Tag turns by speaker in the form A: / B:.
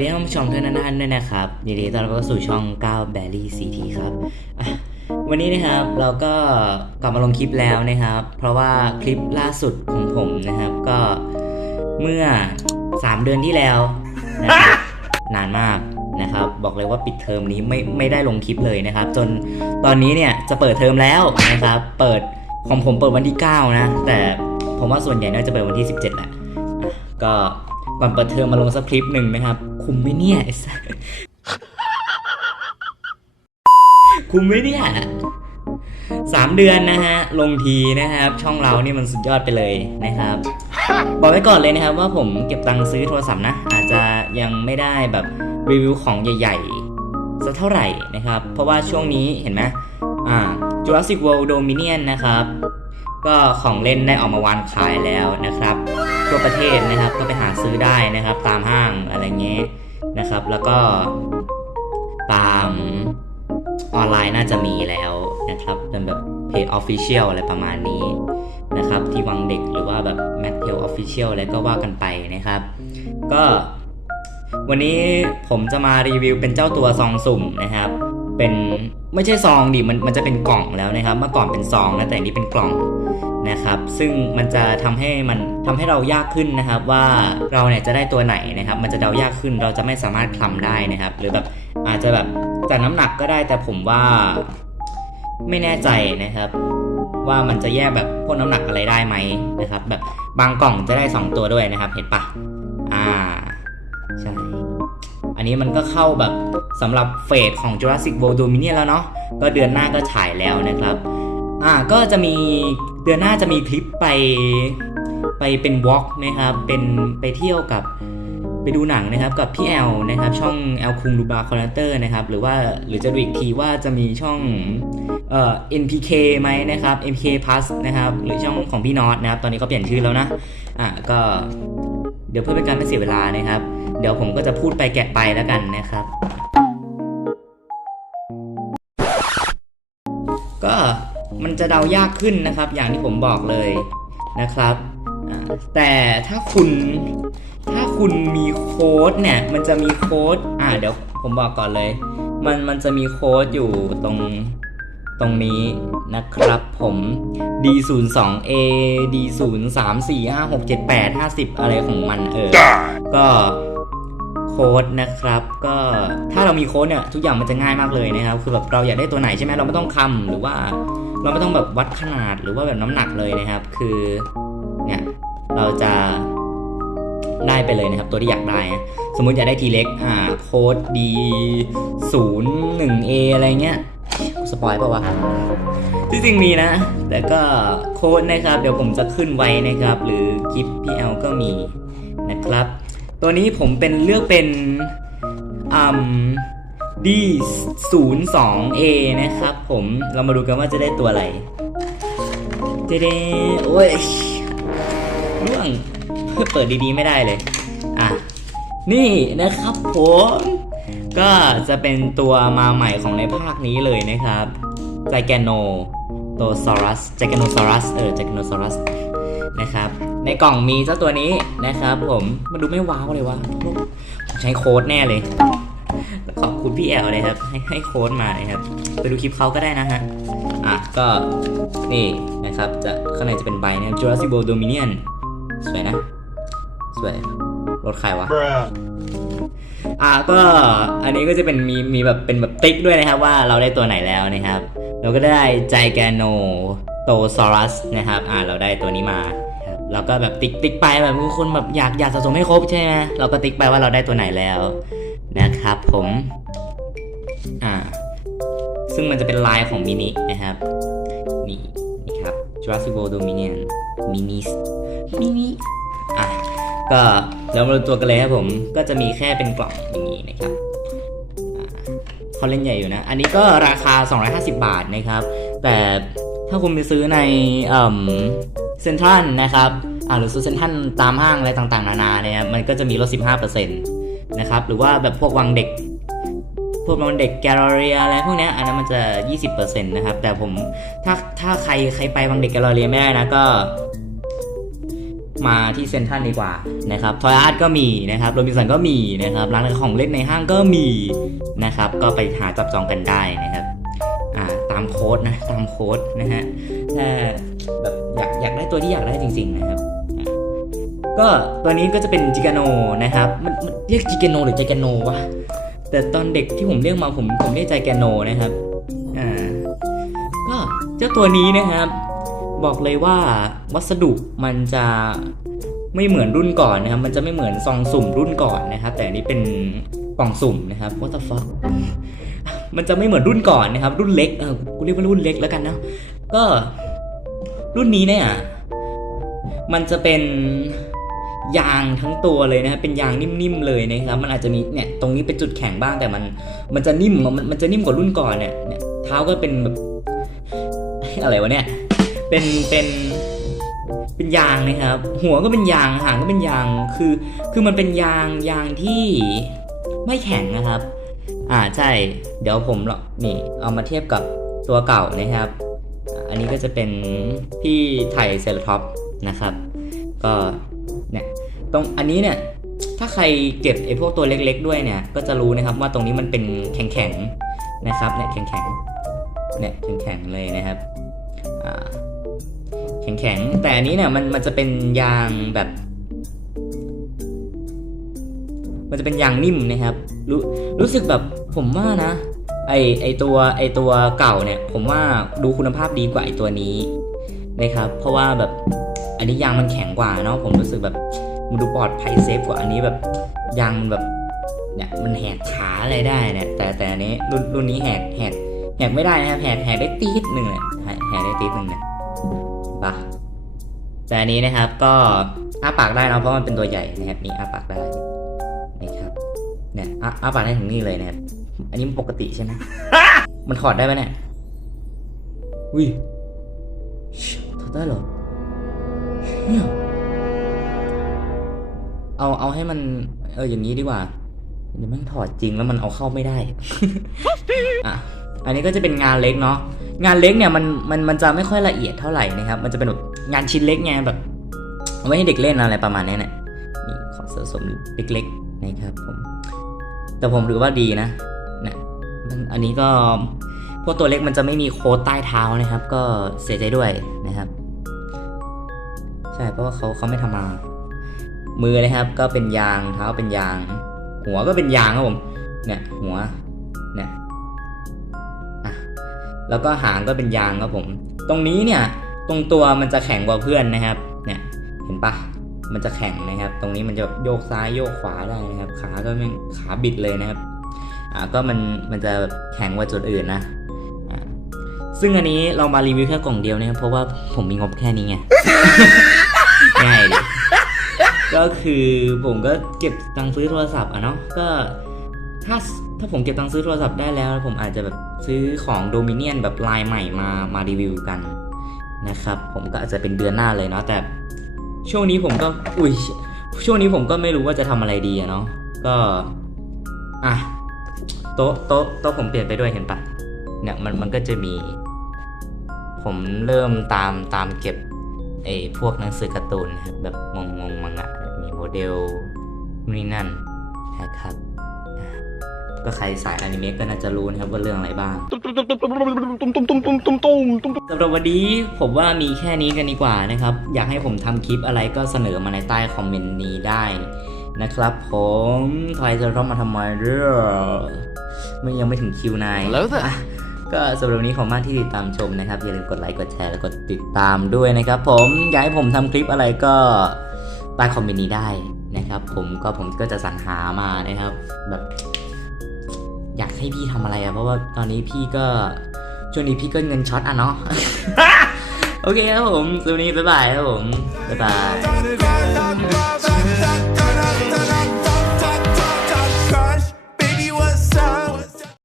A: ดีท่านผู้ชมทุกท่านด้วยนะครับยินดีต้อนรับเข้าสู่ช่อง9 b e r r y CT ครับ วันนี้นะครับเราก็กลับมาลงคลิปแล้วนะครับ เพราะว่าคลิปล่าสุดของผมนะครับก็เมื่อ 3 เดือนที่แล้วนะครับนานมากนะครับ บอกเลยว่าปิดเทอมนี้ไม่ไม่ได้ลงคลิปเลยนะครับ จนตอนนี้เนี่ยจะเปิดเทอมแล้วนะครับ เปิดของผมเปิดวันที่ 9 นะ แต่ผมว่าส่วนใหญ่น่าจะเปิดวันที่ 17แหละก็ ก่อนเปิดเทอมมาลงสักคลิปหนึ่งนะครับ คุมไหมเนี่ยไอ้สัสคุมไหมเนี่ยสามเดือนนะฮะ ลงทีนะครับ ช่องเรานี่มันสุดยอดไปเลยนะครับ บอกไว้ก่อนเลยนะครับว่าผมเก็บตังค์ซื้อโทรศัพท์นะ อาจจะยังไม่ได้แบบรีวิวของใหญ่ๆสักเท่าไหร่นะครับ เพราะว่าช่วงนี้เห็นไหมอ่า Jurassic World Dominion นะครับ ก็ของเล่นได้ออกมาวางขายแล้วนะครับ วประเทศนะครับ ก็ไปหาซื้อได้นะครับ ตามห้างอะไรเงี้ยนะครับ แล้วก็ตามออนไลน์น่าจะมีแล้วนะครับเป็นแบบเพจ Official อะไรประมาณนี้นะครับ ที่วังเด็กหรือว่าแบบ m a t t e l Official อะไรก็ว่ากันไปนะครับ ก็วันนี้ผมจะมารีวิวเป็นเจ้าตัวซองสุ่มนะครับ เป็นไม่ใช่ซองดิมันมันจะเป็นกล่องแล้วนะครับ เมื่อก่อนเป็นซองนะแต่อันนี้เป็นกล่องนะครับ ซึ่งมันจะทำให้มันทำให้เรายากขึ้นนะครับ ว่าเราเนี่ยจะได้ตัวไหนนะครับ มันจะเดายากขึ้นเราจะไม่สามารถคลำได้นะครับ หรือแบบอาจจะแบบจัดน้ำหนักก็ได้แต่ผมว่าไม่แน่ใจนะครับ ว่ามันจะแยกแบบพวกน้ำหนักอะไรได้ไหมนะครับ แบบบางกล่องจะได้ 2 ตัวด้วยนะครับ เห็นปะอ่าใช่ อันนี้มันก็เข้าแบบสำหรับเฟสของ Jurassic World Dominion แล้วเนาะก็เดือนหน้าก็ฉายแล้วนะครับอ่าก็จะมีเดือนหน้าจะมีทริปไปไปเป็นวอล์กนะครับเป็นไปเที่ยวกับไปดูหนังนะครับกับพี่แอลนะครับช่องแอลคุงดูบาคอนเตอร์นะครับหรือว่าหรือจะดูอีกทีว่าจะมีช่องเอ่อ NPK ไหมนะครับ NPK Plus นะครับหรือช่องของพี่น็อตนะครับตอนนี้เขาเปลี่ยนชื่อแล้วนะอ่าก็ เดี๋ยวเพื่อเป็นการไม่เสียเวลานะครับ เดี๋ยวผมก็จะพูดไปแกะไปแล้วกันนะครับ ก็มันจะเดายากขึ้นนะครับ อย่างที่ผมบอกเลยนะครับ แต่ถ้าคุณถ้าคุณมีโค้ดเนี่ย มันจะมีโค้ด อ่าเดี๋ยวผมบอกก่อนเลย มันมันจะมีโค้ดอยู่ตรง ตรงนี้นะครับผม D02A D0345678 50 อะไรของมันเออ ก็โค้ดนะครับ ก็ถ้าเรามีโค้ดเนี่ยทุกอย่างมันจะง่ายมากเลยนะครับ คือแบบเราอยากได้ตัวไหนใช่ไหมเราไม่ต้องคำหรือว่าเราไม่ต้องแบบวัดขนาดหรือว่าแบบน้ำหนักเลยนะครับ คือเนี่ยเราจะได้ไปเลยนะครับ ตัวที่อยากได้นะสมมุติอยากได้ทีเล็กอ่าโค้ด D 0 1 A อะไรเงี้ย สปอยเปล่าวะที่จริงมีนะ แต่ก็โค้ดนะครับ เดี๋ยวผมจะขึ้นไว้นะครับ หรือคลิป PL ก็มีนะครับ ตัวนี้ผมเป็นเลือกเป็นอืม D02A นะครับ ผมเรามาดูกันว่าจะได้ตัวอะไรเจเดโอ้ยร่วงเปิดดีๆไม่ได้เลย อะ นี่นะครับผม ก็จะเป็นตัวมาใหม่ของในภาคนี้เลยนะครับไจแกโนโตซอรัสไจแกโนซอรัสเออไจแกโนซอรัสนะครับในกล่องมีเจ้าตัวนี้นะครับผมมันดูไม่ว้าวเลยวะใช้โค้ดแน่เลย ขอบคุณพี่แอลเลยครับ ให้ให้โค้ดมานะครับไปดูคลิปเขาก็ได้นะฮะอะก็นี่นะครับจะข้างในจะเป็นใบนะ Jurassic World Dominion สวยนะ สวยรถใครวะ
B: Bruh.
A: อ่าก็อันนี้ก็จะเป็นมีมีแบบเป็นแบบติ๊กด้วยนะครับว่าเราได้ตัวไหนแล้วนะครับ เราก็ได้ไจแกโนโตซอรัสนะครับอ่าเราได้ตัวนี้มาเราก็แบบติ๊กติ๊กไปแบบบางคนแบบอยากอยากสะสมให้ครบใช่ไหมเราก็ติ๊กไปว่าเราได้ตัวไหนแล้วนะครับ ผมอ่าซึ่งมันจะเป็นลายของมินินะครับนี่นี่ครับ Jurassic World Dominion Minis มินิอะก็ เดี๋ยวมาดูตัวกันเลยครับผมก็จะมีแค่เป็นกล่องอย่างนี้นะครับเขาเล่นใหญ่อยู่นะ อันนี้ก็ราคา 250 บาทนะครับ แต่ถ้าคุณไปซื้อในเซ็นทรัลนะครับอ่าหรือซื้อเซ็นทรัลตามห้างอะไรต่างๆ นานาเนี่ยมันก็จะมีลด 15%นะครับ หรือว่าแบบพวกวังเด็ก พวกวังเด็กแกลเลอรี่อะไรพวกเนี้ยอันนั้นมันจะ 20%นะครับ แต่ผมถ้าถ้าใครใครไปวังเด็กแกลเลอรี่ไม่ได้นะก็ มาที่เซ็นทรัลดีกว่านะครับทอยอาร์ตก็มีนะครับโรบินสันก็มีนะครับร้านของเล่นในห้างก็มีนะครับก็ไปหาจับจองกันได้นะครับตามโค้ดนะตามโค้ดนะฮะถ้าแบบอยากอยากได้ตัวที่อยากได้จริง ๆ นะครับ ก็ตัวนี้ก็จะเป็นจิกาโนนะครับมันเรียกจิกาโนหรือใจแกโนวะแต่ตอนเด็กที่ผมเรียกมาผมผมเรียกใจแกโนนะครับอ่าก็เจ้าตัวนี้นะครับ บอกเลยว่าวัสดุมันจะไม่เหมือนรุ่นก่อนนะครับ มันจะไม่เหมือนซองสุ่มรุ่นก่อนนะครับ แต่นี้เป็นกล่องสุ่มนะครับ what the fuck มันจะไม่เหมือนรุ่นก่อนนะครับ รุ่นเล็กเออกูเรียกว่ารุ่นเล็กแล้วกันนะก็รุ่นนี้เนี่ย มันจะเป็นยางทั้งตัวเลยนะครับเป็นยางนิ่มๆเลยนะครับ มันอาจจะมีเนี่ยตรงนี้เป็นจุดแข็งบ้างแต่มัน มันจะนิ่มมันมันจะนิ่มกว่ารุ่นก่อนเนี่ยเท้าก็เป็นแบบอะไรวะเนี่ย เป็นเป็นเป็นยางนะครับ หัวก็เป็นยางหางก็เป็นยางคือคือมันเป็นยางยางที่ไม่แข็งนะครับ อ่าใช่ เดี๋ยวผมลองนี่เอามาเทียบกับตัวเก่านะครับ อันนี้ก็จะเป็นที่ไทยเซลท็อปนะครับ ก็เนี่ยตรงอันนี้เนี่ยถ้าใครเก็บไอ้พวกตัวเล็ก ๆ ด้วยเนี่ย ก็จะรู้นะครับว่าตรงนี้มันเป็นแข็งๆนะครับเนี่ยแข็งๆเนี่ยแข็งๆเลยนะครับอ่า แข็งๆ แต่อันนี้เนี่ยมันมันจะเป็นยางแบบ มันจะเป็นยางนิ่มนะครับ รู้รู้สึกแบบผมว่านะ ไอไอตัวไอตัวเก่าเนี่ย ผมว่าดูคุณภาพดีกว่าไอตัวนี้นะครับ เพราะว่าแบบอันนี้ยางมันแข็งกว่าเนาะผมรู้สึกแบบมันดูปลอดภัยเซฟกว่าอันนี้แบบยางมันแบบเนี่ยมันแหกขาอะไรได้เนี่ยแต่แต่อันนี้รุ่นรุ่นนี้แหกแหกแหกไม่ได้นะครับแหกแหกได้ตีดหนึ่งเลยแหกแหกได้ตีดหนึ่งเนี่ย ปะแต่อันนี้นะครับก็อ้าปากได้นะเพราะมันเป็นตัวใหญ่นะครับนี่อ้าปากได้นะครับเนี่ยอ้าอ้าปากได้ถึงนี่เลยนะครับอันนี้มันปกติใช่ไหมมันถอดได้ไหมเนี่ยวิถอดได้เหรอเนี่ยเอาเอาให้มันเอออย่างนี้ดีกว่าเดี๋ยวแม่งถอดจริงแล้วมันเอาเข้าไม่ได้อะอันนี้ก็จะเป็นงานเล็กเนาะ งานเล็กเนี่ยมันมันมันจะไม่ค่อยละเอียดเท่าไหร่นะครับมันจะเป็นแบบงานชิ้นเล็กไงแบบเอาไว้ให้เด็กเล่นอะไรประมาณนี้เนี่ยนี่ของสะสมเล็กๆนะครับผมแต่ผมถือว่าดีนะเนี่ยอันนี้ก็พวกตัวเล็กมันจะไม่มีโค้ดใต้เท้านะครับ ก็เสียใจด้วยนะครับ ใช่เพราะว่าเขาเขาไม่ทำมา มือนะครับ ก็เป็นยางเท้าเป็นยาง หัวก็เป็นยางครับผมเนี่ยหัวเนี่ย แล้วก็หางก็เป็นยางครับผม ตรงนี้เนี่ยตรงตัวมันจะแข็งกว่าเพื่อนนะครับ เนี่ยเห็นปะมันจะแข็งนะครับ ตรงนี้มันจะโยกซ้ายโยกขวาได้นะครับ ขาก็ไม่ขาบิดเลยนะครับอ่าก็มันมันจะแข็งกว่าจุดอื่นนะอ่าซึ่งอันนี้เรามารีวิวแค่กล่องเดียวนะครับเพราะว่าผมมีงบแค่นี้ไงง่ายเลยก็คือผมก็เก็บตังค์ซื้อโทรศัพท์อะเนาะก็ถ้าถ้าผมเก็บตังค์ซื้อโทรศัพท์ได้แล้ว ผมอาจจะแบบ ซื้อของโดมิเนียนแบบลายใหม่มามารีวิวกันนะครับ ผมก็อาจจะเป็นเดือนหน้าเลยเนาะแต่ช่วงนี้ผมก็อุ้ยช่วงนี้ผมก็ไม่รู้ว่าจะทำอะไรดีอะเนาะก็อะโต๊ะโต๊ะโต๊ะผมเปลี่ยนไปด้วยเห็นปะเนี่ยมันมันก็จะมี ผมเริ่มตามตามเก็บไอ้พวกหนังสือการ์ตูนนะครับแบบงงงๆมังงะมีโมเดลนี่นั่นนะครับ ก็ใครสายอนิเมะก็น่าจะรู้นะครับว่าเรื่องอะไรบ้างสำหรับวันนี้ผมว่ามีแค่นี้กันดีกว่านะครับ อยากให้ผมทำคลิปอะไรก็เสนอมาในใต้คอมเมนต์นี้ได้นะครับผมใครจะร้องมาทำไมเรื่องไม่ยังไม่ถึงคิวนาย
B: แล้วแต่
A: อะก็สำหรับวันนี้ขอบคุณมากที่ติดตามชมนะครับ อย่าลืมกดไลค์กดแชร์แล้วกดติดตามด้วยนะครับผมอยากให้ผมทำคลิปอะไรก็ใต้คอมเมนต์นี้ได้นะครับ ผมก็ผมก็จะสรรหามานะครับแบบ อยากให้พี่ทำอะไรอะเพราะว่าตอนนี้พี่ก็ช่วงนี้พี่ก็เงินช็อตอะเนาะโอเคครับผมสวัสดีบ๊ายบายครับผมบ๊ายบาย